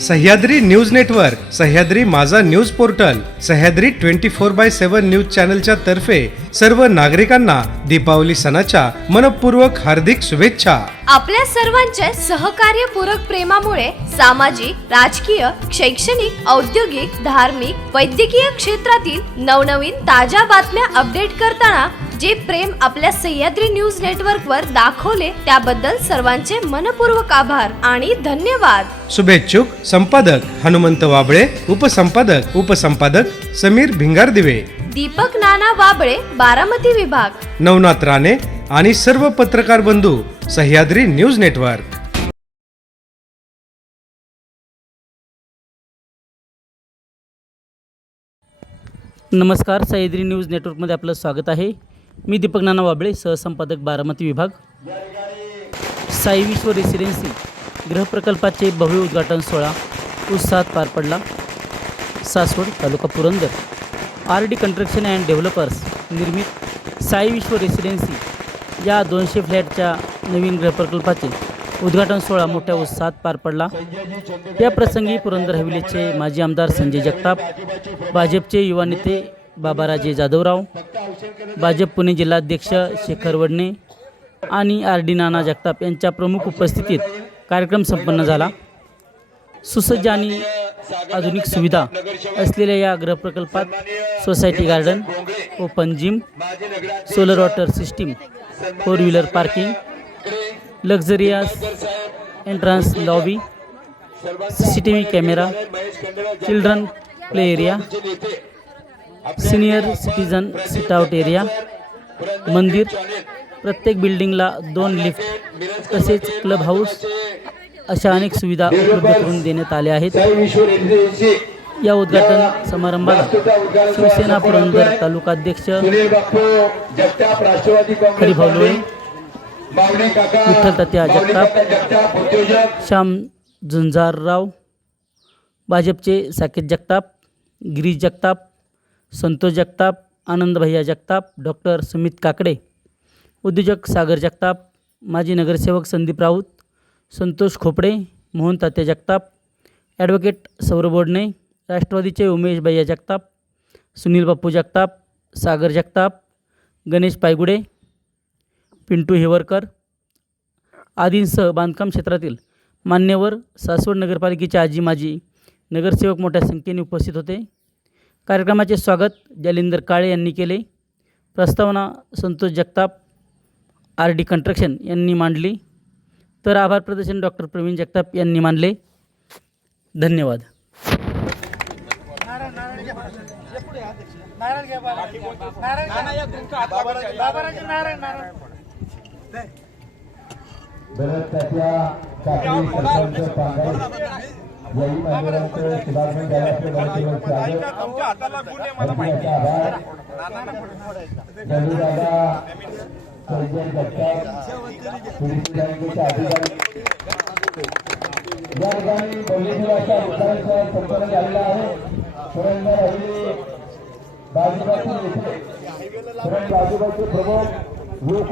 Sahyadri news network Sahyadri माझा news portal Sahyadri twenty four by seven news चॅनलच्या तर्फे सर्व नागरिकांना दीपावली सणाच्या मनपूर्वक हार्दिक शुभेच्छा. आपल्या सर्वांच्या सहकार्यपूरक प्रेमामुळे सामाजिक राजकीय शैक्षणिक औद्योगिक धार्मिक वैद्यकीय क्षेत्रातील नवनवीन ताज्या बातम्या अपडेट करताना जे प्रेम आपल्या सह्याद्री न्यूज नेटवर्क वर दाखवले त्याबद्दल सर्वांचे मनपूर्वक आभार आणि धन्यवाद. शुभेच्छुक संपादक हनुमंत वाबळे उपसंपादक उपसंपादक समीर भिंगारदिवे. दीपक नाना वाबळे बारामती विभाग. नवनाथ राणे आणि सर्व पत्रकार बंधू सह्याद्री न्यूज नेटवर्क. नमस्कार सह्याद्री न्यूज नेटवर्कमध्ये आपलं स्वागत आहे. मी दीपक नाना वाबळे सहसंपादक बारामती विभाग. साई विश्व रेसिडेन्सी गृहप्रकल्पाचे भव्य उद्घाटन सोहळा उत्साहात पार पडला. Saswad taluka Purandar. R D construction and developers निर्मित साई विश्व रेसिडेन्सी या दोनशे फ्लॅटच्या नवीन गृहप्रकल्पाचे उद्घाटन सोहळा मोठ्या उत्साहात पार पडला. या प्रसंगी पुरंदर हवेलीचे माजी आमदार संजय जगताप भाजपचे युवा नेते बाबाराजे जाधवराव भाजप पुणे जिल्हाध्यक्ष शेखर वडणे आणि आर डी नाना जगताप यांच्या प्रमुख उपस्थितीत कार्यक्रम संपन्न झाला. सुसज्ज आणि आधुनिक सुविधा असलेल्या या गृहप्रकल्पात society garden open gym solar water system four wheeler parking luxurious entrance lobby C C T V camera children play area senior citizen sitout area मंदिर प्रत्येक बिल्डिंगला दोन लिफ्ट तसेच क्लब हाऊस अशा अनेक सुविधा उपलब्ध करून देण्यात आल्या आहेत. या उद्घाटन समारंभाला शिवसेना पुरंदर तालुकाध्यक्ष हरिभाऊ लोळे विठ्ठल तात्या जगताप श्याम झुंजारराव भाजपचे साकेत जगताप गिरीश जगताप संतोष जगताप आनंद भैया जगताप डॉक्टर सुमित काकडे उद्योजक सागर जगताप माजी नगरसेवक संदीप राऊत संतोष खोपडे मोहन तात्या जगताप ॲडव्होकेट सौरभ बोडणे राष्ट्रवादीचे उमेश भैया जगताप सुनील बाप्पू जगताप सागर जगताप गणेश पायगुडे पिंटू हेवरकर आदींसह बांधकाम क्षेत्रातील मान्यवर सासवड नगरपालिकेचे आजी माजी नगरसेवक मोठ्या संख्येने उपस्थित होते. कार्यक्रमाचे स्वागत जालिंदर काळे यांनी केले प्रस्तावना Santosh Jagtap R D construction यांनी मांडली तर आभार प्रदर्शन डॉक्टर प्रवीण जगताप यांनी मानले धन्यवाद बरं त्याच्या चाकरी सरपंच पांगाई याही मान्यवरांचं शुभारंभ या ठिकाणी आहे पुरंदर हवेली बाजूबाजू येथे परंतु प्रमुख युवक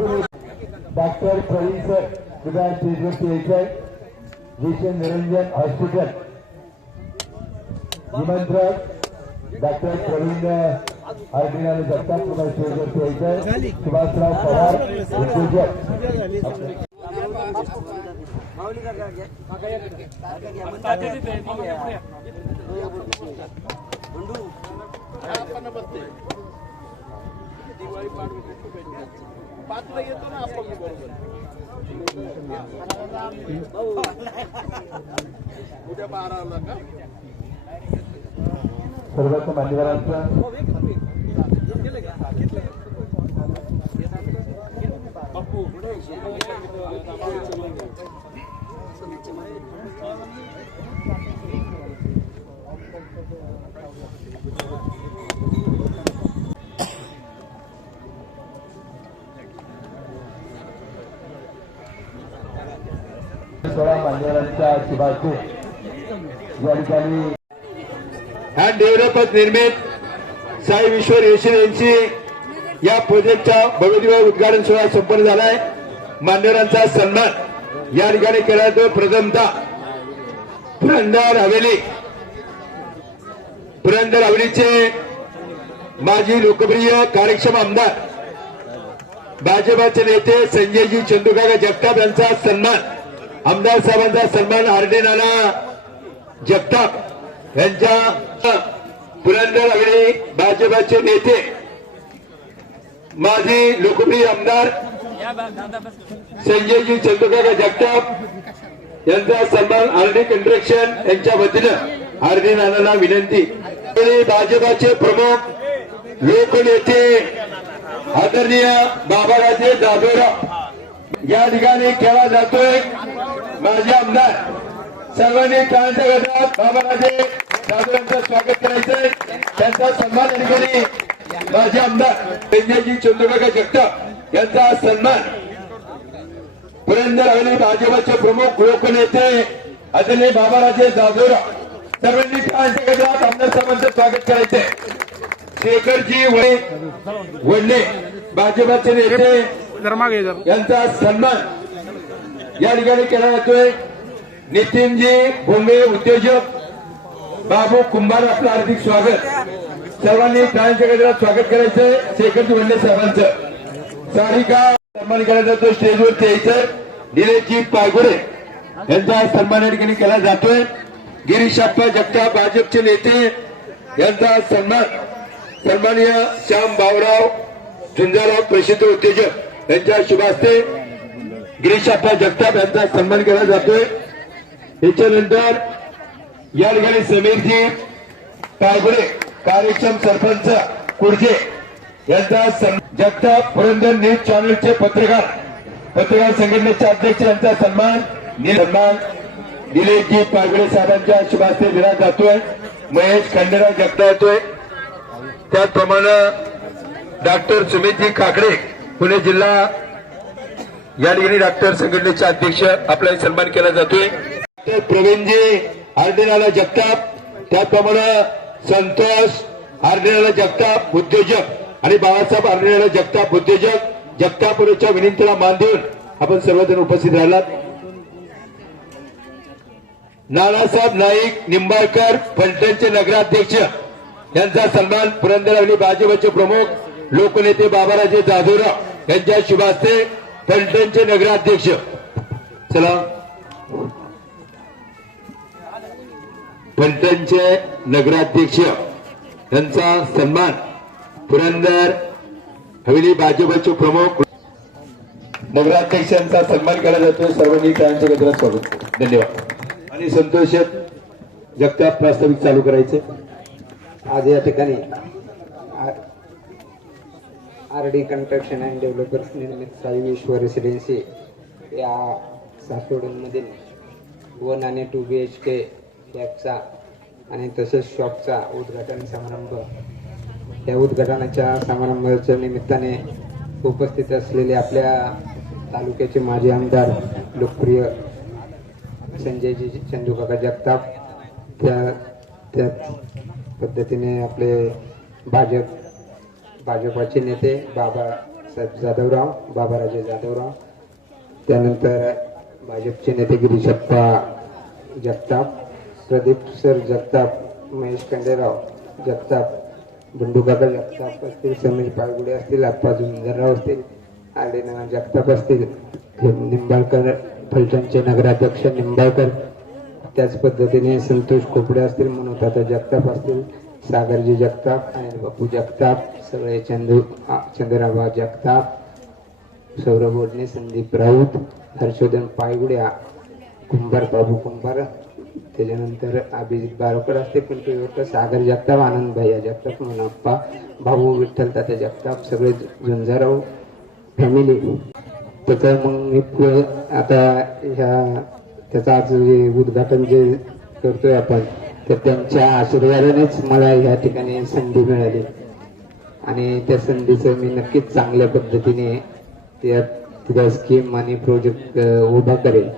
डॉक्टर प्रवीण सर विधान स्टेजवरती यायचं आहे विषय निरंजन हॉस्पिटल। निमंत्रक डॉक्टर प्रवीण अर्जुनाने जगताप तुम्हाला स्टेजवरती यायचं आहे सुभाषराव पवार उद्योजक। सर्वाचं मान्यवरांचं Sekolah Manjaranca Cibatu Jadi kami and डेव्हलपच निर्मित साई विश्व यांची या प्रोजेक्टचा भव्यदिव्य उद्घाटन सोहळा संपन्न झालाय. मान्यवरांचा सन्मान या ठिकाणी केला जातो. प्रथमता पुरंदर हवेली. पुरंदर हवेलीचे माजी लोकप्रिय कार्यक्षम आमदार भाजपाचे नेते संजयजी चंदुकाका जगताप यांचा सन्मान आमदार साहेबांचा सन्मान आरडे नाना जगताप यांच्या पुरंदर हवेली भाजपाचे नेते माजी लोकप्रिय आमदार संजयजी चंद्रकाका जगताप यांचा सन्मान आरडी कंट्रक्शन यांच्या वतीनं आरडी नानाला विनंती. भाजपाचे प्रमुख लोकनेते आदरणीय बाबाराजे जाधवराव या ठिकाणी केला जातोय माझे आमदार. सर्वांनी टाळ्यांच्या गजरात बाबाराजे जाधव यांचं स्वागत करायचंय. त्यांचा सन्मान या ठिकाणी माझे आमदार संजयजी चंद्रकाका जगताप यांचा सन्मान. पुरंदर हवेली भाजपचे प्रमुख लोकनेते आदरणीय बाबाराजे जाधवराव. सर्वांनी टाळ्यांच्या गजरात आमदार साहेबांचं स्वागत करायचंय. शेखरजी वडे वडले भाजपाचे नेते यांचा सन्मान या ठिकाणी केला जातोय. नितीनजी भोंगे उद्योजक बाबू कुंभार आपलं हार्दिक स्वागत. सर्वांनी टाळ्यांच्या गजरात स्वागत करायचंय शेखरजी वडले साहेबांचं. सारिका सन्मान करायचा तो स्टेजवरती यायचं. निलेशजी पायगुडे यांचा सन्मान या ठिकाणी केला जातोय. गिरीशप्पा जगताप भाजपचे नेते यांचा सन्मान. सन्माननीय श्याम भाऊराव झुंजाराव प्रसिद्ध उद्योजक यांच्या शुभास्ते. गिरीशाप्पा जगताप यांचा सन्मान केला जातोय. याच्यानंतर या ठिकाणी समीरजी पायगुडे कार्यक्षम सरपंच कुर्जे यांचा जगताप पुरंदर न्यूज चॅनलचे पत्रकार पत्रकार संघटनेचे अध्यक्ष यांचा सन्मान सन्मान निलेशजी पायगुडे साहेबांच्या शुभास्ते दिला जातोय. महेश खंडेराव जगता येतोय. त्याचप्रमाणे डॉक्टर सुमितजी काकडे पुणे जिल्हा या ठिकाणी डॉक्टर संघटनेचे अध्यक्ष आपला सन्मान केला जातोय. प्रवीणजी आर्डिनाला जगताप त्याचप्रमाणे संतोष आर्डिनाला जगताप उद्योजक आणि बाळासाहेब आर्डिनाला जगताप उद्योजक जगतापूरच्या विनंतीला मान देऊन आपण सर्वजण उपस्थित राहिलात. नानासाहेब नाईक निंबाळकर फलटणचे नगराध्यक्ष यांचा सन्मान पुरंदर हवेली भाजपचे प्रमुख लोकनेते बाबाराजे जाधवराव यांच्या शुभास्ते फलटणचे नगराध्यक्ष. चला. फलटणचे नगराध्यक्ष यांचा सन्मान पुरंदर हवेली भाजपचे प्रमुख नगराध्यक्षांचा सन्मान केला जातो. सर्वांनी त्यांच्या गजरात स्वागत धन्यवाद. आणि संतोष जगताप प्रास्ताविक चालू करायचे. आज या ठिकाणी R D construction and developers निर्मित साईश्वर रेसिडेन्सी या सासवडूनमधील वन आणि टू बी एच के फ्लॅटचा आणि तसेच शॉपचा उद्घाटन समारंभ. या उद्घाटनाच्या समारंभाच्या निमित्ताने उपस्थित असलेले आपल्या तालुक्याचे माजी आमदार लोकप्रिय संजयजी चंदूकाका जगताप त्या त्याच पद्धतीने आपले भाजप भाजपाचे नेते बाबासाहेब जाधवराव बाबाराजे जाधवराव त्यानंतर भाजपचे नेते गिरीशप्पा जगताप प्रदीप सर जगताप महेश खंडेराव जगताप बंडूकाका जगताप असतील समीर पाळगुडे असतील अप्पा जुंदरराव असतील आडेना जगताप असतील निंबाळकर फलटणचे नगराध्यक्ष निंबाळकर त्याच पद्धतीने संतोष कोपडे असतील मनोताता जगताप असतील सागरजी जगताप आणि बापू जगताप सगळे चंदू चंद्राबा जगताप सौरभ ओढणे संदीप राऊत हर्षवर्धन पायगुड्या कुंभार बाबू कुंभार त्याच्यानंतर अभिजित बारोकर असते पण तो एवढं सागर जगताप आनंद भैया जगताप मनप्पा भाऊ विठ्ठल तात्या जगताप सगळे झुंजाराव फॅमिली त्याचं मग मी आता ह्या त्याचं आज जे उद्घाटन जे करतोय आपण तर त्यांच्या आशीर्वादानेच मला ह्या ठिकाणी संधी मिळाली. आणि त्या संधीचं मी नक्कीच चांगल्या पद्धतीने त्या तिथं स्कीम आणि प्रोजेक्ट उभा करेल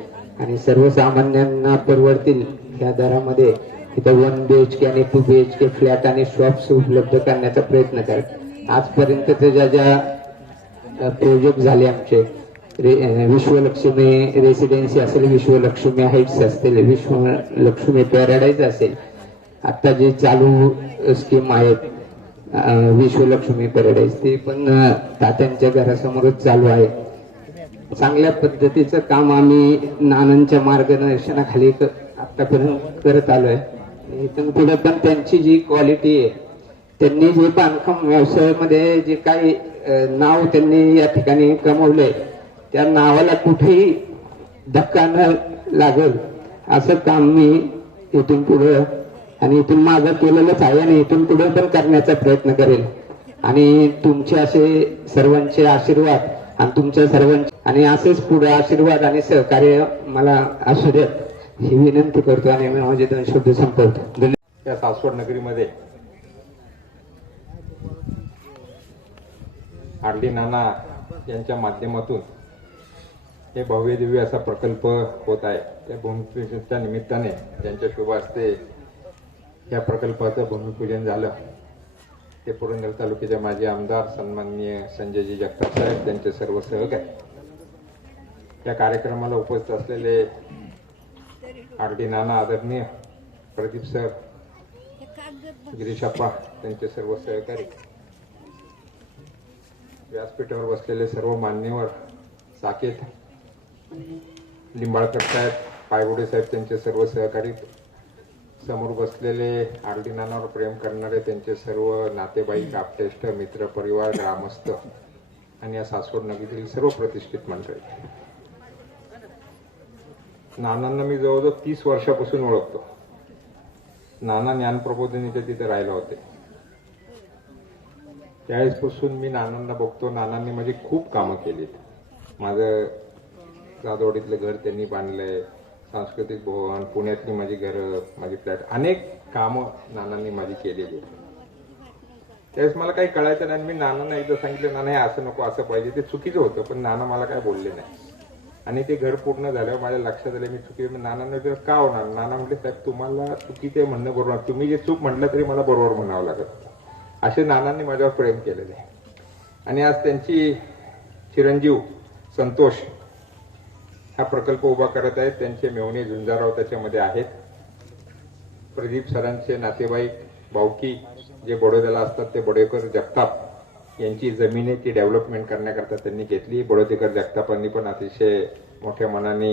आणि सर्वसामान्यांना परवडतील ह्या दरामध्ये. इथं वन बी एच के आणि two B H K flat आणि शॉप्स उपलब्ध करण्याचा प्रयत्न करत आजपर्यंत ज्या ज्या प्रोजेक्ट झाले आमचे रे- विश्वलक्ष्मी रेसिडेन्सी असेल विश्वलक्ष्मी हाईट्स असतील विश्वलक्ष्मी पॅराडाईज असेल आता जे चालू स्कीम आहेत विश्वलक्ष्मी पॅराडाईज ते पण तात्यांच्या घरासमोरच चालू आहे. चांगल्या पद्धतीचं काम आम्ही नानांच्या मार्गदर्शनाखाली आतापर्यंत करत आलोय. इथून पुढे पण त्यांची जी क्वालिटी आहे त्यांनी जे बांधकाम व्यवसायामध्ये जे काही नाव त्यांनी या ठिकाणी कमवले त्या नावाला कुठेही धक्का न लागल असं काम मी इथून पुढे आणि इथून माझं केलेलंच आहे आणि इथून पुढे पण करण्याचा प्रयत्न करेल. आणि तुमचे असे सर्वांचे आशीर्वाद आणि तुमच्या सर्वांचे आणि असेच पुढे आशीर्वाद आणि सहकार्य मला असू द्यात ही विनंती करतो आणि मी माझे दोन शब्द संपवतो. या सासवड नगरीमध्ये आरडी नाना यांच्या माध्यमातून हे भव्य दिव्य असा प्रकल्प होत आहे. त्या भूमिपूजनच्या निमित्ताने त्यांच्या शुभ असते या प्रकल्पाचं भूमिपूजन झालं ते पुरंदर तालुक्याचे माजी आमदार सन्माननीय संजयजी जगताप साहेब त्यांचे सर्व सहकारी या कार्यक्रमाला उपस्थित असलेले आरडी नाना आदरणीय प्रदीप सर गिरीशाप्पा त्यांचे सर्व सहकारी व्यासपीठावर बसलेले सर्व मान्यवर साकेत लिंबाळकर साहेब पायगुडे साहेब त्यांचे सर्व सहकारी समोर बसलेले आरडी नानावर प्रेम करणारे त्यांचे सर्व नातेवाईक आपटेष्ट मित्र परिवार ग्रामस्थ आणि या सासवड नगरीतील सर्व प्रतिष्ठित मंडळी. नानांना मी जवळजवळ तीस वर्षापासून ओळखतो. नाना ज्ञान ज्ञानप्रबोधिनीच्या तिथे राहिले होते. त्यावेळेसपासून मी नानांना बघतो. नानांनी माझी खूप कामं केलीत. माझं जादवडीतलं घर त्यांनी बांधलंय. सांस्कृतिक भवन पुण्यातली माझी घरं माझी फ्लॅट अनेक कामं नानांनी माझी केलेली आहेत. त्यावेळेस मला काही कळायचं नाही मी नानांना एकदा सांगितलं नाना हे असं नको असं पाहिजे. ते चुकीचं होतं पण नाना मला काय बोलले नाही. आणि ते घर पूर्ण झाल्यावर माझ्या लक्षात आलं मी चुकी नानांना विचार का होणार? नाना म्हटले साहेब तुम्हाला चुकीचे म्हणणं बरोबर तुम्ही जे चूक म्हटलं तरी मला बरोबर म्हणावं लागत असे नानांनी माझ्यावर प्रेम केलेले. आहे आणि आज त्यांची चिरंजीव संतोष हा प्रकल्प उभा करत आहेत. त्यांचे मेवणे झुंजाराव त्याच्यामध्ये आहेत. प्रदीप सरांचे नातेवाईक भाऊकी जे बडोद्याला असतात ते बडेकर जगताप. यांची जमीन आहे ती डेव्हलपमेंट करण्याकरता त्यांनी घेतली. बडोदेकर जगतापांनी पण अतिशय मोठ्या मनाने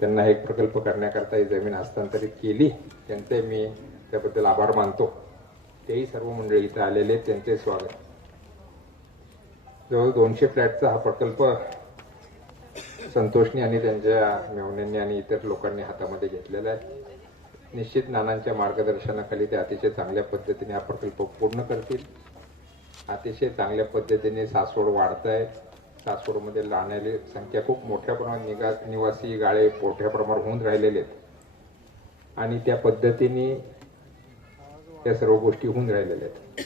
त्यांना एक प्रकल्प करण्याकरता ही जमीन हस्तांतरित केली. त्यांचे मी त्याबद्दल आभार मानतो. तेही सर्व मंडळी इथं आलेले आहेत, त्यांचे स्वागत. जवळ दोनशे फ्लॅटचा हा प्रकल्प संतोषनी आणि त्यांच्या मेवण्यांनी आणि इतर लोकांनी हातामध्ये घेतलेला आहे. निश्चित नानांच्या मार्गदर्शनाखाली ते अतिशय चांगल्या पद्धतीने हा प्रकल्प पूर्ण करतील. अतिशय चांगल्या पद्धतीने सासवड वाढत आहे सासवडमध्ये राहणारी संख्या खूप मोठ्या प्रमाणात निगा निवासी गाळे मोठ्या प्रमाणात होऊन राहिलेले आहेत. आणि त्या पद्धतीने या सर्व गोष्टी होऊन राहिलेल्या आहेत.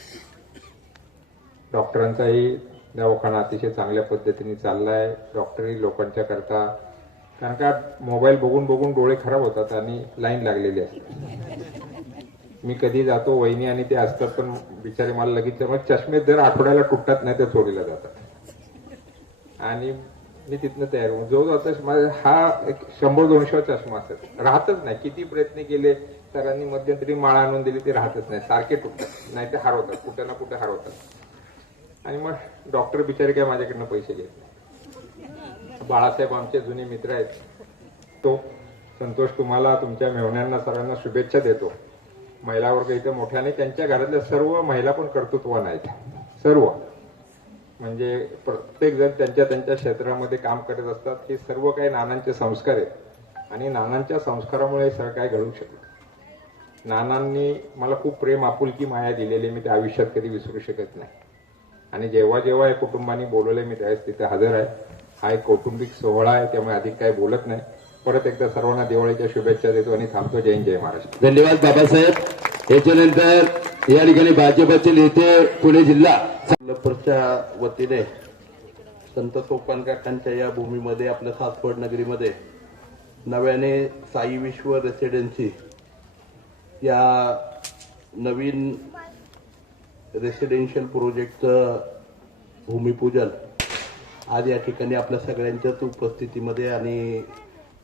डॉक्टरांचाही दवाखाना अतिशय चांगल्या पद्धतीने चाललाय. डॉक्टरही लोकांच्या करता कारण का मोबाईल बघून बघून डोळे खराब होतात आणि लाईन लागलेली असते. मी कधी जातो वहिनी आणि ते असतात पण बिचारे मला लगेच मग चष्मे दर आठवड्याला तुटतात नाही तर चोरीला जातात. आणि मी तिथनं तयार होऊन जो जाता माझा हा एक शंभर दोनशे चष्मा असतात राहतच नाही. किती प्रयत्न केले सरांनी मध्यंतरी माळा आणून दिली ते राहतच नाही. सारखे तुटतात. नाही ते हरवतात. कुठे ना कुठे हरवतात. आणि मग डॉक्टर बिचारे काय माझ्याकडनं पैसे घेत बाळासाहेब आमचे जुने मित्र आहेत. तो संतोष तुम्हाला तुमच्या मेहण्यांना सरांना शुभेच्छा देतो. महिला वर्ग इथे मोठ्याने त्यांच्या घरातल्या सर्व महिला पण कर्तृत्वान आहेत. सर्व. म्हणजे प्रत्येक जण त्यांच्या त्यांच्या क्षेत्रामध्ये काम करत असतात. हे सर्व काही नानांचे संस्कार आहेत. आणि नानांच्या संस्कारामुळे हे सगळं काय घडू शकलं नानांनी मला खूप प्रेम आपुलकी माया दिलेली मी त्या आयुष्यात कधी विसरू शकत नाही. आणि जेव्हा जेव्हा या कुटुंबाने बोलवले मी त्यावेळेस तिथे हजर आहे. हा एक कौटुंबिक सोहळा आहे त्यामुळे अधिक काही बोलत नाही. परत एकदा सर्वांना दिवाळीच्या शुभेच्छा देतो आणि थांबतो. जय जय महाराष्ट्र. धन्यवाद बाबासाहेब. याच्यानंतर या ठिकाणी भाजपचे नेते पुणे जिल्हा डेव्हलपरच्या वतीने संत सोपान काकांच्या या भूमीमध्ये आपल्या सासवड नगरीमध्ये नव्याने साई विश्व रेसिडेन्सी या नवीन रेसिडेन्शियल प्रोजेक्टचं भूमिपूजन आज या ठिकाणी आपल्या सगळ्यांच्याच उपस्थितीमध्ये आणि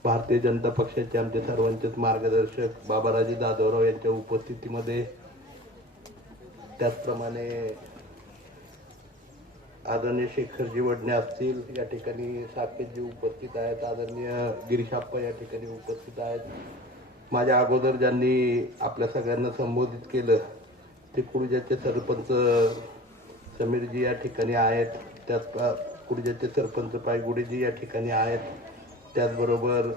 भारतीय जनता पक्षाचे आमचे सर्वांचेच मार्गदर्शक बाबाराजे जाधवराव यांच्या उपस्थितीमध्ये त्याचप्रमाणे आदरणीय शेखरजी वडणे असतील या ठिकाणी साकेतजी उपस्थित आहेत आदरणीय गिरीशाप्पा या ठिकाणी उपस्थित आहेत. माझ्या अगोदर ज्यांनी आपल्या सगळ्यांना संबोधित केलं ते कुडजाचे सरपंच समीरजी या ठिकाणी आहेत त्यात कुडजाचे सरपंच पायगुडेजी या ठिकाणी आहेत. त्याचबरोबर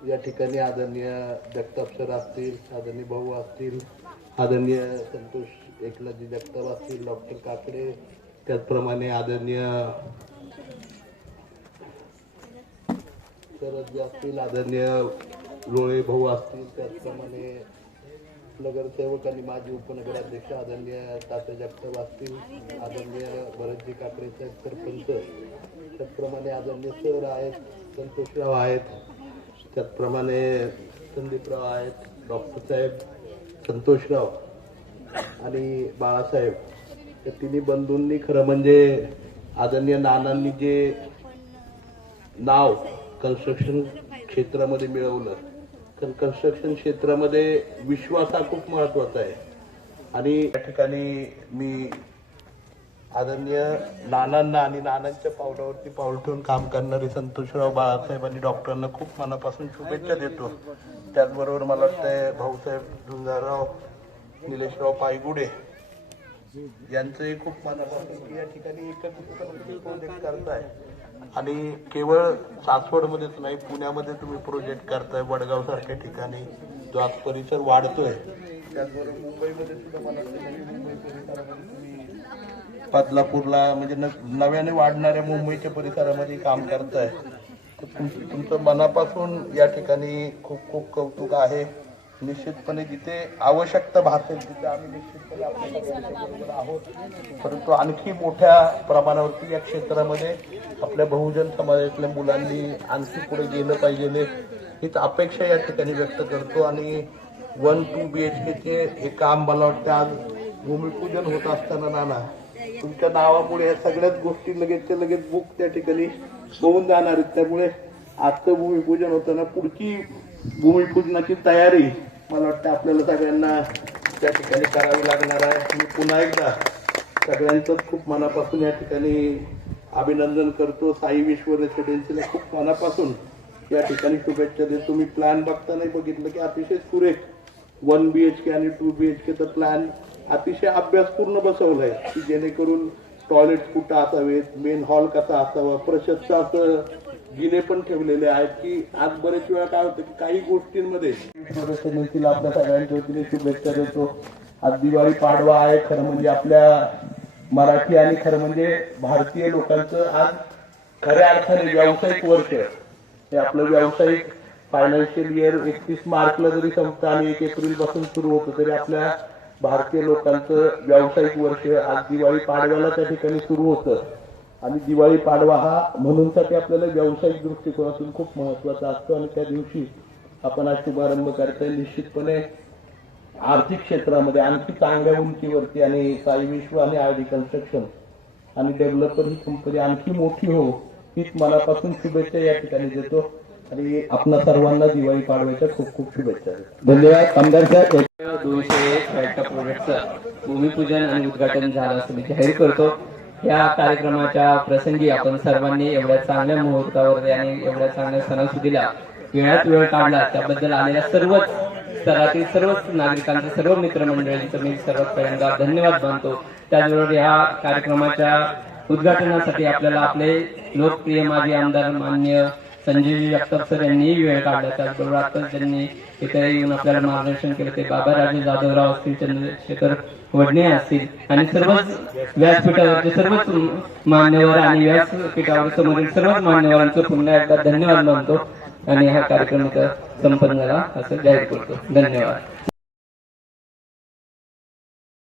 या ठिकाणी आदरणीय जगताप सर असतील आदरणीय भाऊ असतील आदरणीय संतोष एकनाथजी जगताप असतील डॉक्टर काकडे त्याचप्रमाणे आदरणीय शरद जे असतील आदरणीय लोळे भाऊ असतील त्याचप्रमाणे नगरसेवकांनी माजी उपनगराध्यक्ष आदरणीय तात्या जगताप असतील आदरणीय भरतजी काकडे साहेब सरपंच त्याचप्रमाणे आदरणीय सर आहेत संतोषराव आहेत त्याचप्रमाणे संदीपराव आहेत डॉक्टर साहेब संतोषराव आणि बाळासाहेब. या तिन्ही बंधूंनी खरं म्हणजे आदरणीय नानांनी जे नाव कन्स्ट्रक्शन क्षेत्रामध्ये मिळवलं तर कन्स्ट्रक्शन क्षेत्रामध्ये विश्वास हा खूप महत्त्वाचा आहे. आणि या ठिकाणी मी आदरणीय नानांना आणि नानांच्या पावलावरती पाऊल ठेवून काम करणारे संतोषराव बाळासाहेब आणि डॉक्टरांना खूप मनापासून शुभेच्छा देतो. त्याचबरोबर मला वाटतंय भाऊसाहेब झुंजाराव निलेशराव पायगुडे यांचंही खूप मनापासून या ठिकाणी एकत्रित करताय आणि केवळ सासवडमध्येच नाही पुण्यामध्ये तुम्ही प्रोजेक्ट करताय वडगाव सारख्या ठिकाणी जो आज परिसर वाढतोय. त्याचबरोबर मुंबईमध्ये सुद्धा मला मुंबई परिसरामध्ये बदलापूरला म्हणजे न- नव्याने वाढणाऱ्या मुंबईच्या परिसरामध्ये काम करताय. तर तुम- तुमचं मनापासून या ठिकाणी खूप खूप कौतुक आहे. निश्चितपणे जिथे आवश्यकता भासेल तिथे आम्ही निश्चितपणे आपल्या आहोत. परंतु आणखी मोठ्या प्रमाणावरती या क्षेत्रामध्ये आपल्या बहुजन समाजातल्या मुलांनी आणखी पुढे गेलं पाहिजे हीच अपेक्षा या ठिकाणी व्यक्त करतो. आणि वन टू बी एच केचे हे काम मला वाटतं आज भूमिपूजन होत असताना नाना तुमच्या नावामुळे या सगळ्याच गोष्टी लगेचच्या लगेच बुक त्या ठिकाणी होऊन जाणार आहेत. त्यामुळे आजचं भूमिपूजन होताना पुढची भूमिपूजनाची तयारी मला वाटतं आपल्याला सगळ्यांना त्या ठिकाणी करावी लागणार आहे. मी पुन्हा एकदा सगळ्यांचं खूप मनापासून या ठिकाणी अभिनंदन करतो साई विश्व रेसिडेन्सीला खूप मनापासून. या ठिकाणी शुभेच्छा देतो. मी प्लॅन बघताना बघितलं की अतिशय सुरेख वन बी एच के आणि टू बी एच केचा प्लॅन अतिशय अभ्यासपूर्ण बसवलाय की जेणेकरून टॉयलेट कुठं असावेत मेन हॉल कसा असावा प्रशस्त असं गिने पण ठेवलेले आहेत की आज बरेच वेळा काय होतं की काही गोष्टींमध्ये रेसिडेन्सीला आपल्या सगळ्यांच्या वतीने शुभेच्छा देतो. आज दिवाळी पाडवा आहे खरं म्हणजे आपल्या मराठी आणि खरं म्हणजे भारतीय लोकांचं आज खऱ्या अर्थाने व्यावसायिक वर्ष हे आपलं व्यावसायिक फायनान्शियल इयर एकतीस मार्चला जरी संपतं आणि एक एप्रिलपासून सुरू होतं तरी आपल्या भारतीय लोकांचं व्यावसायिक वर्ष आज दिवाळी पाडव्याला त्या ठिकाणी सुरू होतं. आणि दिवाळी पाडवा हा म्हणूनसाठी आपल्याला व्यावसायिक दृष्टिकोनातून खूप महत्त्वाचा असतो. आणि त्या दिवशी आपण आज शुभारंभ करताय निश्चितपणे. आर्थिक क्षेत्रामध्ये आणखी चांगल्या उंचीवरती आणि साई विश्व आणि आय डी कन्स्ट्रक्शन आणि डेव्हलपर ही कंपनी आणखी मोठी हो हीच मनापासून शुभेच्छा या ठिकाणी देतो. आणि आपल्या सर्वांना दिवाळी पाडव्याच्या खूप खूप शुभेच्छा धन्यवाद. आमदार साहेब दोनशे फ्लॅटच्या प्रोजेक्टचं भूमिपूजन आणि उद्घाटन झालं असं मी जाहीर करतो. या कार्यक्रमाच्या प्रसंगी आपण सर्वांनी एवढ्या चांगल्या मुहूर्तावर आणि एवढ्या चांगल्या सणासुदीला वेळात वेळ काढला. त्याबद्दल आलेल्या सर्वच स्तरातील सर्वच नागरिकांचं सर्व मित्रमंडळींचं मी सर्वात पहिल्यांदा धन्यवाद मानतो. त्याचबरोबर या कार्यक्रमाच्या उद्घाटनासाठी आपल्याला आपले लोकप्रिय माजी आमदार मान्य संजय जगताप सर यांनी वेळ काढला. त्याचबरोबर आता ज्यांनी इथे येऊन आपल्याला मार्गदर्शन केलं. ते बाबाराजे जाधवराव असतील चंद्रशेखर वडणे असतील आणि सर्वच व्यासपीठावरचे सर्वच मान्यवर आणि व्यासपीठावर समोरील सर्वच मान्यवरांचं पुन्हा एकदा धन्यवाद मानतो. आणि हा कार्यक्रम इथं संपन्न झाला. असं जाहीर करतो. धन्यवाद.